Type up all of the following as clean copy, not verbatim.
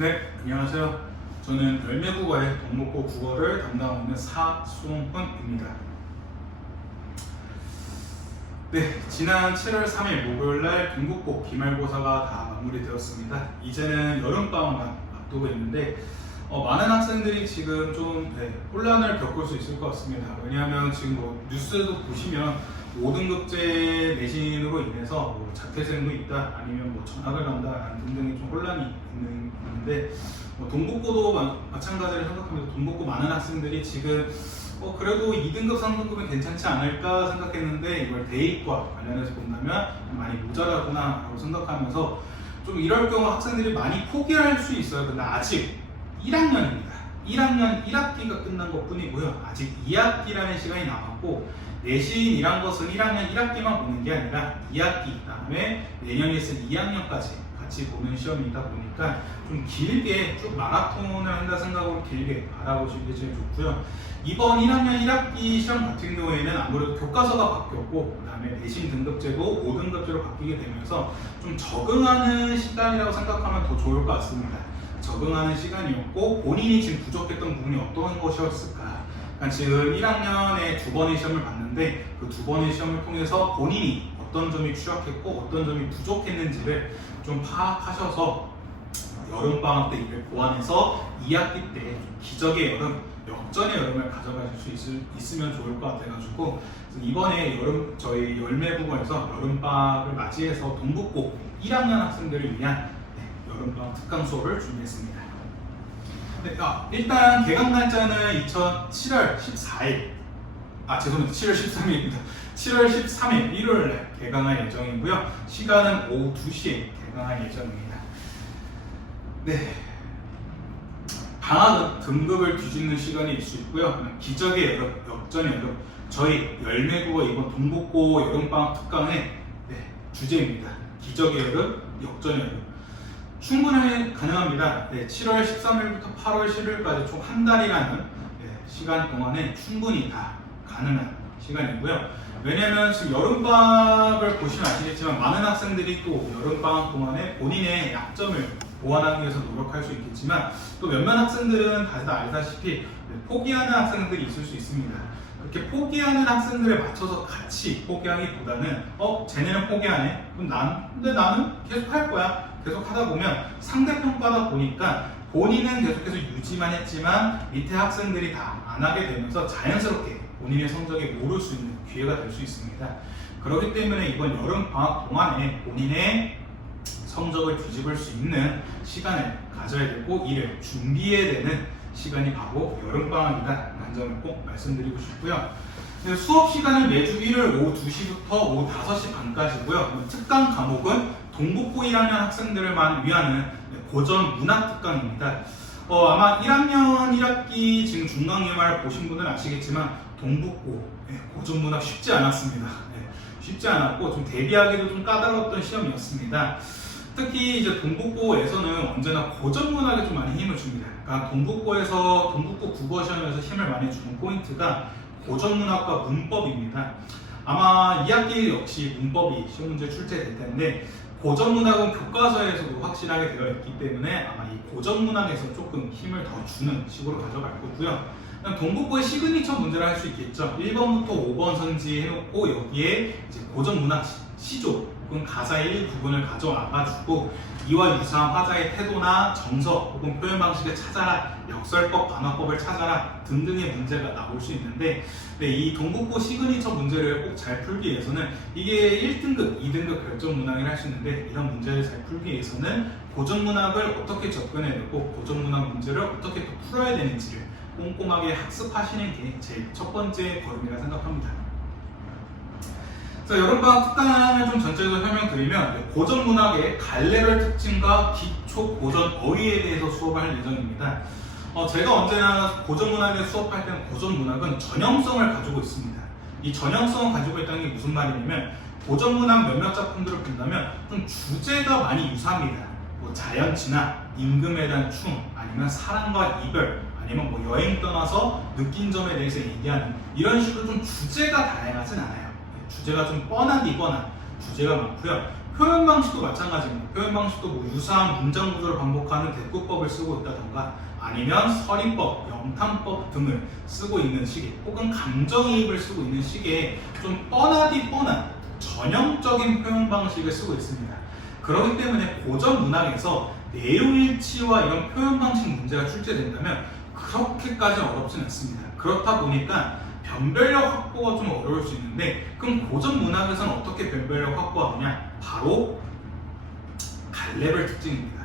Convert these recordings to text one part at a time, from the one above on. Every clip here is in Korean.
네, 안녕하세요. 저는 열매국어의 동목고 국어를 담당하고 있는 사송훈입니다. 네, 지난 7월 3일 목요일날 중국고 기말고사가 다 마무리되었습니다. 이제는 여름방학만 앞두고 있는데 많은 학생들이 지금 좀 혼란을 겪을 수 있을 것 같습니다. 왜냐하면 지금 뉴스에도 보시면 5등급제 내신으로 인해서 자퇴생도 있다, 아니면 전학을 간다 등등의 좀 혼란이 있는데 동국고도 마찬가지를 생각하면서 동국고 많은 학생들이 지금 그래도 2등급, 3등급은 괜찮지 않을까 생각했는데 이걸 대입과 관련해서 본다면 많이 모자라구나 라고 생각하면서 좀 이럴 경우 학생들이 많이 포기할 수 있어요. 근데 아직 1학년입니다. 1학년 1학기가 끝난 것 뿐이고요. 아직 2학기라는 시간이 남았고, 내신이란 것은 1학년 1학기만 보는 게 아니라 2학기, 그 다음에 내년에 있을 2학년까지 같이 보는 시험이다 보니까 좀 길게 쭉 마라톤을 한다 생각으로 길게 알아보시는 게 제일 좋고요. 이번 1학년 1학기 시험 같은 경우에는 아무래도 교과서가 바뀌었고, 그 다음에 내신 등급제도 5등급제로 바뀌게 되면서 좀 적응하는 시간이라고 생각하면 더 좋을 것 같습니다. 적응하는 시간이었고, 본인이 지금 부족했던 부분이 어떤 것이었을까? 그러니까 지금 1학년에 2번의 시험을 봤는데 그 2번의 시험을 통해서 본인이 어떤 점이 취약했고 어떤 점이 부족했는지를 좀 파악하셔서 여름방학 때 이를 보완해서 2학기 때 기적의 여름, 역전의 여름을 가져가실 수 있으면 좋을 것 같아가지고 이번에 저희 열매국어에서 여름방학을 맞이해서 동국고 1학년 학생들을 위한 여름방학 특강 수업을 준비했습니다. 네, 일단 개강 날짜는 7월 14일, 죄송합니다. 7월 13일입니다. 7월 13일 일요일날 개강할 예정이고요. 시간은 오후 2시에 개강할 예정입니다. 네, 방학은 등급을 뒤집는 시간이 수 있고요. 기적의 여름, 역전의 여름, 저희 열매국어 이번 동국고 여름방학 특강의 주제입니다. 기적의 여름, 역전의 여름. 충분히 가능합니다. 7월 13일부터 8월 10일까지 총 한 달이라는 시간 동안에 충분히 다 가능한 시간이고요. 왜냐면 지금 여름방학을 보시면 아시겠지만 많은 학생들이 또 여름방학 동안에 본인의 약점을 보완하기 위해서 노력할 수 있겠지만 또 몇몇 학생들은 다들 알다시피 포기하는 학생들이 있을 수 있습니다. 그렇게 포기하는 학생들에 맞춰서 같이 포기하기보다는 쟤네는 포기하네? 근데 나는 계속 할 거야. 계속 하다 보면 상대평가다 보니까 본인은 계속해서 유지만 했지만 밑에 학생들이 다 안 하게 되면서 자연스럽게 본인의 성적에 오를 수 있는 기회가 될 수 있습니다. 그렇기 때문에 이번 여름방학 동안에 본인의 성적을 뒤집을 수 있는 시간을 가져야 되고 이를 준비해야 되는 시간이 바로 여름방학이다라는 점을 꼭 말씀드리고 싶고요. 수업 시간은 매주 일요일 오후 2시부터 오후 5시 반까지고요. 특강 과목은 동국고 1학년 학생들만 위한 고전 문학 특강입니다. 아마 1학년 1학기 지금 중강예말 보신 분들은 아시겠지만 동국고 고전 문학 쉽지 않았습니다. 쉽지 않았고 좀 대비하기도 좀 까다로웠던 시험이었습니다. 특히 이제 동국고에서는 언제나 고전 문학에 좀 많이 힘을 줍니다. 그러니까 동국고에서 동국고 국어 시험에서 힘을 많이 주는 포인트가 고전 문학과 문법입니다. 아마 2학기 역시 문법이 시험 문제 출제될 텐데 고전 문학은 교과서에서도 확실하게 되어 있기 때문에 아마 이 고전 문학에서 조금 힘을 더 주는 식으로 가져갈 거고요. 동국고의 시그니처 문제를 할 수 있겠죠. 1번부터 5번 선지 해놓고 여기에 이제 고전 문학 시조 혹은 가사의 일부분을 가져와가지고 이와 유사한 화자의 태도나 정서 혹은 표현 방식을 찾아라, 역설법, 반화법을 찾아라 등등의 문제가 나올 수 있는데 이 동국고 시그니처 문제를 꼭 잘 풀기 위해서는 이게 1등급, 2등급 결정 문항이라 할 수 있는데 이런 문제를 잘 풀기 위해서는 고전 문학을 어떻게 접근해야 되고 고전 문학 문제를 어떻게 또 풀어야 되는지를 꼼꼼하게 학습하시는 게 제일 첫 번째 걸음이라 생각합니다. 여름방학 특강을 좀 전체적으로 설명드리면 고전 문학의 갈래별 특징과 기초 고전 어휘에 대해서 수업을 할 예정입니다. 제가 언제나 고전 문학에 수업할 때는 고전 문학은 전형성을 가지고 있습니다. 이 전형성을 가지고 있다는 게 무슨 말이냐면 고전 문학 몇몇 작품들을 본다면 좀 주제가 많이 유사합니다. 자연치나 임금에 대한 충, 아니면 사랑과 이별, 아니면 여행 떠나서 느낀 점에 대해서 얘기하는 이런 식으로 좀 주제가 다양하진 않아요. 주제가 좀 뻔한 주제가 많고요. 표현 방식도 마찬가지입니다. 표현 방식도 뭐 유사한 문장 구조를 반복하는 대꾸법을 쓰고 있다던가 아니면 서리법, 영탄법 등을 쓰고 있는 시기 혹은 감정이입을 쓰고 있는 시기에 좀 뻔하디 뻔한 전형적인 표현 방식을 쓰고 있습니다. 그렇기 때문에 고전 문학에서 내용일치와 이런 표현 방식 문제가 출제된다면 그렇게까지 어렵진 않습니다. 그렇다 보니까 변별력 확보가 좀 어려울 수 있는데 그럼 고전 문학에서는 어떻게 변별력 확보하느냐? 바로 갈래별 특징입니다.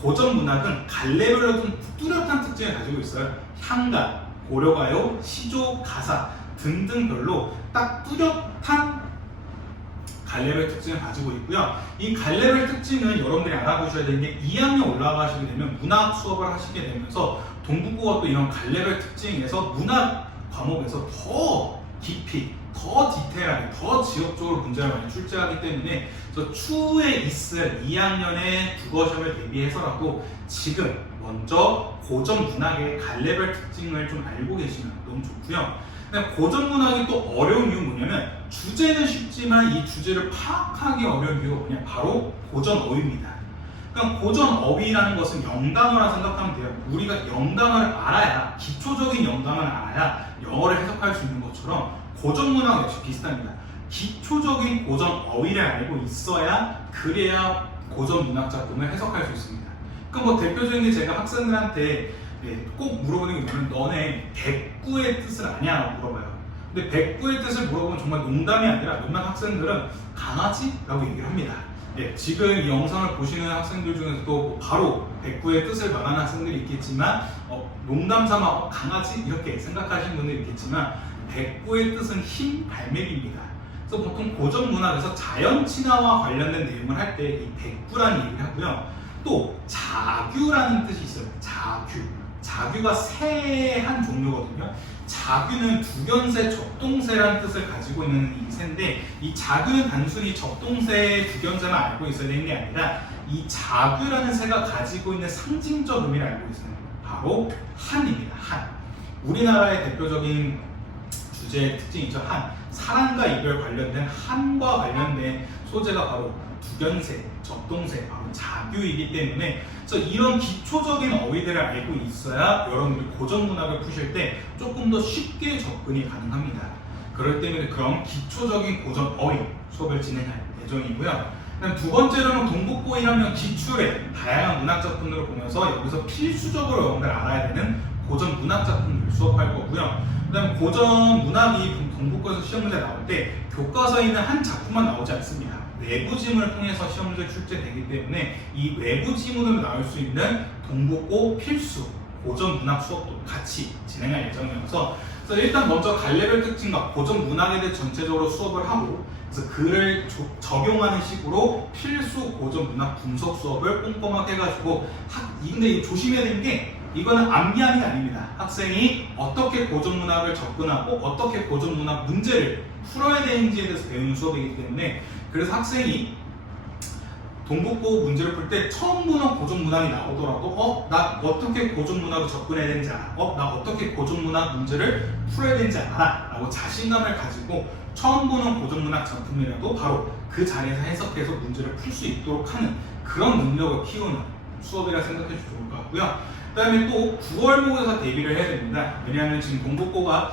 고전 문학은 갈래별로 좀 뚜렷한 특징을 가지고 있어요. 향가, 고려가요, 시조, 가사 등등별로 딱 뚜렷한 갈래별 특징을 가지고 있고요. 이 갈래별 특징은 여러분들이 알아보셔야 되는 게 2학년 올라가시게 되면 문학 수업을 하시게 되면서 동국고가 또 이런 갈래별 특징에서 문학 과목에서 더 깊이, 더 디테일하게, 더 지역적으로 문제를 많이 출제하기 때문에 추후에 있을 2학년의 국어시험을 대비해서라도 지금 먼저 고전 문학의 갈래별 특징을 좀 알고 계시면 너무 좋고요. 고전 문학이 또 어려운 이유는 뭐냐면 주제는 쉽지만 이 주제를 파악하기 어려운 이유가 뭐냐? 바로 고전 어휘입니다. 그러니까 고전 어휘라는 것은 영단어라 생각하면 돼요. 우리가 영단어를 알아야, 기초적인 영단어를 알아야 영어를 해석할 수 있는 것처럼 고전 문학 역시 비슷합니다. 기초적인 고전 어휘를 알고 있어야 그래야 고전 문학 작품을 해석할 수 있습니다. 그럼 뭐 대표적인 게 제가 학생들한테 꼭 물어보는 게 뭐냐면 너네 백구의 뜻을 아냐? 라고 물어봐요. 근데 백구의 뜻을 물어보면 정말 농담이 아니라 몇몇 학생들은 강아지? 라고 얘기를 합니다. 지금 이 영상을 보시는 학생들 중에서도 바로 백구의 뜻을 말하는 학생들이 있겠지만 농담 삼아 강아지? 이렇게 생각하시는 분들이 있겠지만 백구의 뜻은 흰 발매기입니다. 그래서 보통 고전 문학에서 자연 친화와 관련된 내용을 할 때 이 백구라는 얘기를 하고요. 또 자규라는 뜻이 있어요. 자규가 새한 종류거든요. 자규는 두견새, 적동새라는 뜻을 가지고 있는 이 새인데 이 자규는 단순히 적동새, 두견새만 알고 있어야 되는 게 아니라 이 자규라는 새가 가지고 있는 상징적 의미를 알고 있어요. 바로 한입니다. 한. 우리나라의 대표적인 주제의 특징이죠. 한. 사랑과 이별 관련된 한과 관련된 소재가 바로 두견새, 적동새, 바로 자규이기 때문에 그래서 이런 기초적인 어휘들을 알고 있어야 여러분들이 고전 문학을 푸실 때 조금 더 쉽게 접근이 가능합니다. 그럴 때문에 그런 기초적인 고전 어휘 수업을 진행할 예정이고요. 그다음 두 번째로는 동국고 1학년 기출의 다양한 문학 작품들을 보면서 여기서 필수적으로 여러분들 알아야 되는 고전 문학 작품을 수업할 거고요. 그다음 고전 문학이 동국고에서 시험 문제 나올 때 교과서에 있는 한 작품만 나오지 않습니다. 외부 지문을 통해서 시험 문제 출제되기 때문에 이 외부 지문으로 나올 수 있는 동국고 필수 고전 문학 수업도 같이 진행할 예정이어서 그래서 일단 먼저 갈래별 특징과 고전 문학에 대해 전체적으로 수업을 하고 그래서 그를 적용하는 식으로 필수 고전 문학 분석 수업을 꼼꼼하게 해가지고 근데 이거 조심해야 되는 게 이거는 암기하는 게 아닙니다. 학생이 어떻게 고전 문학을 접근하고 어떻게 고전 문학 문제를 풀어야 되는지에 대해서 배우는 수업이기 때문에 그래서 학생이 동국고 문제를 풀 때 처음 보는 고전 문학이 나오더라도 나 어떻게 고전 문학을 접근해야 되는지 알아. 나 어떻게 고전 문학 문제를 풀어야 되는지 알아. 라고 자신감을 가지고 처음 보는 고전 문학 작품이라도 바로 그 자리에서 해석해서 문제를 풀 수 있도록 하는 그런 능력을 키우는 수업이라 생각해 주시면 좋을 것 같고요. 그 다음에 또 9월목에서 대비를 해야 됩니다. 왜냐하면 지금 동국고가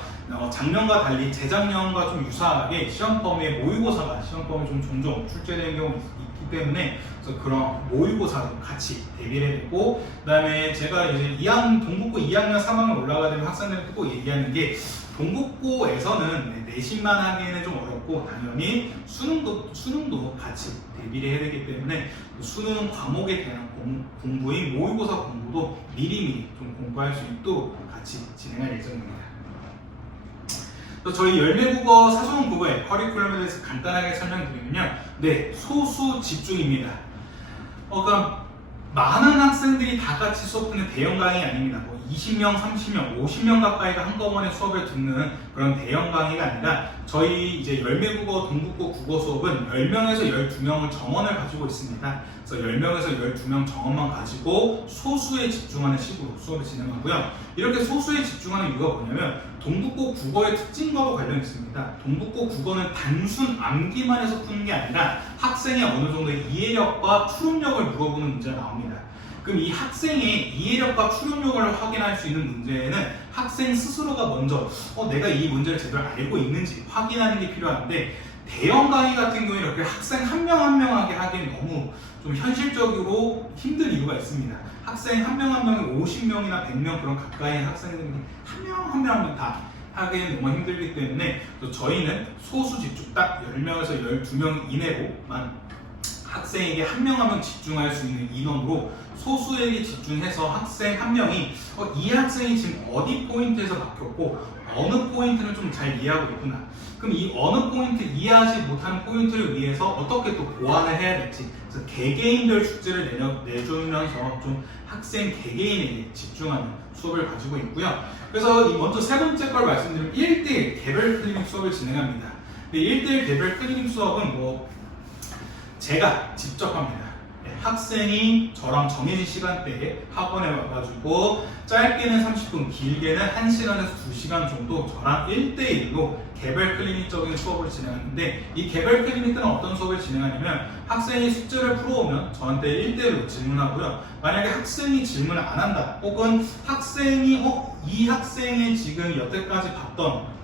작년과 달리 재작년과 좀 유사하게 시험 범위에 모의고사가 시험 범위에 좀 종종 출제되는 경우가 있기 때문에 그래서 그런 모의고사도 같이 대비를 해야 되고 그 다음에 제가 이제 동국고 2학년 3학년 올라가야 되는 학생들한테 꼭 얘기하는 게 동국고에서는 내신만 하기에는 좀 어렵고 당연히 수능도 같이 대비를 해야 되기 때문에 수능 과목에 대한 공부인 모의고사 공부도 미리미리 좀 공부할 수 있도록 같이 진행할 예정입니다. 저희 열매국어 사소한 국어의 커리큘럼에 대해서 간단하게 설명드리면요. 소수 집중입니다. 그러니까 많은 학생들이 다 같이 수업 듣는 대형 강의 아닙니다. 20명, 30명, 50명 가까이가 한꺼번에 수업을 듣는 그런 대형 강의가 아니라 저희 이제 열매국어 동국고 국어 수업은 10명에서 12명을 정원을 가지고 있습니다. 그래서 10명에서 12명 정원만 가지고 소수에 집중하는 식으로 수업을 진행하고요. 이렇게 소수에 집중하는 이유가 뭐냐면 동국고 국어의 특징과도 관련이 있습니다. 동국고 국어는 단순 암기만 해서 푸는 게 아니라 학생의 어느 정도의 이해력과 추론력을 물어보는 문제가 나옵니다. 그럼 이 학생의 이해력과 추론력을 확인할 수 있는 문제에는 학생 스스로가 먼저 내가 이 문제를 제대로 알고 있는지 확인하는 게 필요한데, 대형 강의 같은 경우에 이렇게 학생 한 명 한 명하게 하기엔 너무 좀 현실적으로 힘든 이유가 있습니다. 학생 한 명 한 명이 50명이나 100명 그런 가까이 학생들이 한 명 한 명 다 하기엔 너무 힘들기 때문에 저희는 소수 집중, 딱 10명에서 12명 이내로만 학생에게 한 명 한 명 집중할 수 있는 인원으로 소수에게 집중해서 학생 한 명이 이 학생이 지금 어디 포인트에서 막혔고 어느 포인트를 좀 잘 이해하고 있구나. 그럼 이 어느 포인트 이해하지 못하는 포인트를 위해서 어떻게 또 보완을 해야 될지, 그래서 개개인별 숙제를 내주면서 좀 학생 개개인에게 집중하는 수업을 가지고 있고요. 그래서 먼저 세 번째 걸 말씀드리면 1대1 개별 클리닉 수업을 진행합니다. 1대1 개별 클리닉 수업은 제가 직접 합니다. 학생이 저랑 정해진 시간대에 학원에 와가지고 짧게는 30분, 길게는 1시간에서 2시간 정도 저랑 1대1로 개별 클리닉적인 수업을 진행하는데, 이 개별 클리닉 때는 어떤 수업을 진행하냐면 학생이 숙제를 풀어오면 저한테 1대1로 질문하고요. 만약에 학생이 질문을 안 한다, 혹은 학생이 이 학생의 지금 여태까지 봤던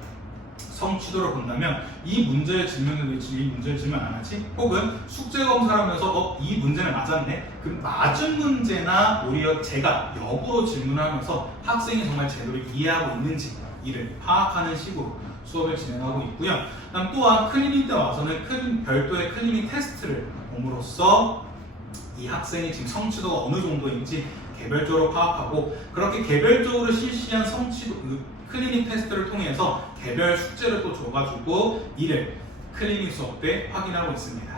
성취도를 본다면 이 문제의 질문을 왜 이 문제를 질문 안 하지? 혹은 숙제 검사를 하면서 이 문제는 맞았네? 그럼 맞은 문제나 오히려 제가 역으로 질문하면서 학생이 정말 제대로 이해하고 있는지 이를 파악하는 식으로 수업을 진행하고 있고요. 그다음 또한 클리닉 때 와서는 별도의 클리닉 테스트를 봄으로써 이 학생이 지금 성취도가 어느 정도인지 개별적으로 파악하고, 그렇게 개별적으로 실시한 클리닉 테스트를 통해서 개별 숙제를 또 줘가지고 이를 클리닉 수업 때 확인하고 있습니다.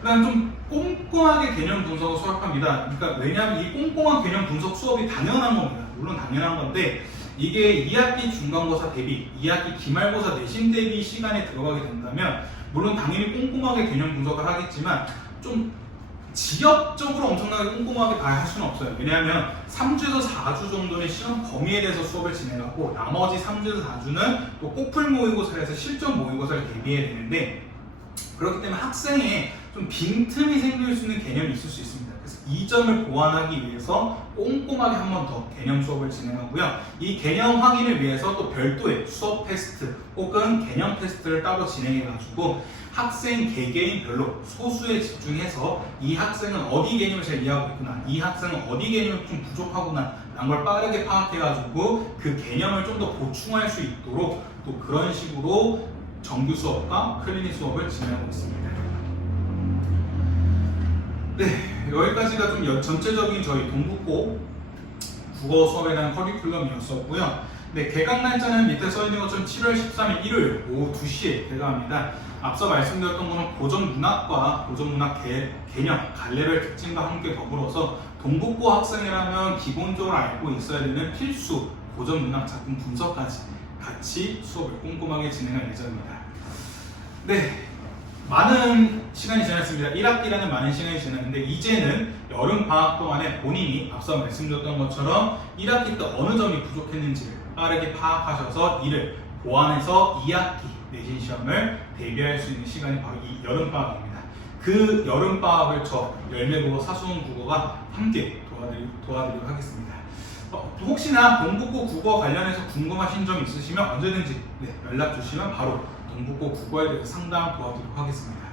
그다음 좀 꼼꼼하게 개념 분석을 수업합니다. 그러니까 왜냐하면 이 꼼꼼한 개념 분석 수업이 당연한 겁니다. 물론 당연한 건데, 이게 2학기 중간고사 대비, 2학기 기말고사 내신 대비 시간에 들어가게 된다면 물론 당연히 꼼꼼하게 개념 분석을 하겠지만 좀 지역적으로 엄청나게 꼼꼼하게 다 할 수는 없어요. 왜냐하면 3주에서 4주 정도는 시험 범위에 대해서 수업을 진행하고 나머지 3주에서 4주는 또 꼭풀 모의고사를 해서 실전 모의고사를 대비해야 되는데, 그렇기 때문에 학생에 좀 빈틈이 생길 수 있는 개념이 있을 수 있습니다. 그래서 이 점을 보완하기 위해서 꼼꼼하게 한 번 더 개념 수업을 진행하고요. 이 개념 확인을 위해서 또 별도의 수업 테스트 혹은 개념 테스트를 따로 진행해가지고 학생 개개인별로 소수에 집중해서 이 학생은 어디 개념을 잘 이해하고 있구나, 이 학생은 어디 개념이 좀 부족하구나 라는 걸 빠르게 파악해가지고 그 개념을 좀 더 보충할 수 있도록 또 그런 식으로 정규 수업과 클리닉 수업을 진행하고 있습니다. 네, 여기까지가 좀 전체적인 저희 동북고 국어 수업에 대한 커리큘럼이었었고요. 네, 개강 날짜는 밑에 써있는 것처럼 7월 13일 일요일 오후 2시에 개강합니다. 앞서 말씀드렸던 거는 고전문학과 고전문학 개념, 갈래별 특징과 함께 더불어서 동북고 학생이라면 기본적으로 알고 있어야 되는 필수 고전문학 작품 분석까지 같이 수업을 꼼꼼하게 진행할 예정입니다. 네, 많은 시간이 지났습니다. 1학기라는 많은 시간이 지났는데 이제는 여름방학 동안에 본인이 앞서 말씀드렸던 것처럼 1학기 때 어느 점이 부족했는지를 빠르게 파악하셔서 이를 보완해서 2학기 내신 시험을 대비할 수 있는 시간이 바로 이 여름방학입니다. 그 여름방학을 저 열매국어 사수훈국어가 함께 도와드리도록 하겠습니다. 혹시나 동북고 국어 관련해서 궁금하신 점 있으시면 언제든지 연락 주시면 바로 동북고 국어에 대해서 상담 도와드리도록 하겠습니다.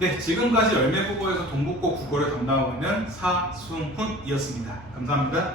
네, 지금까지 열매국어에서 동북고 국어를 담당하고 있는 사승훈이었습니다. 감사합니다.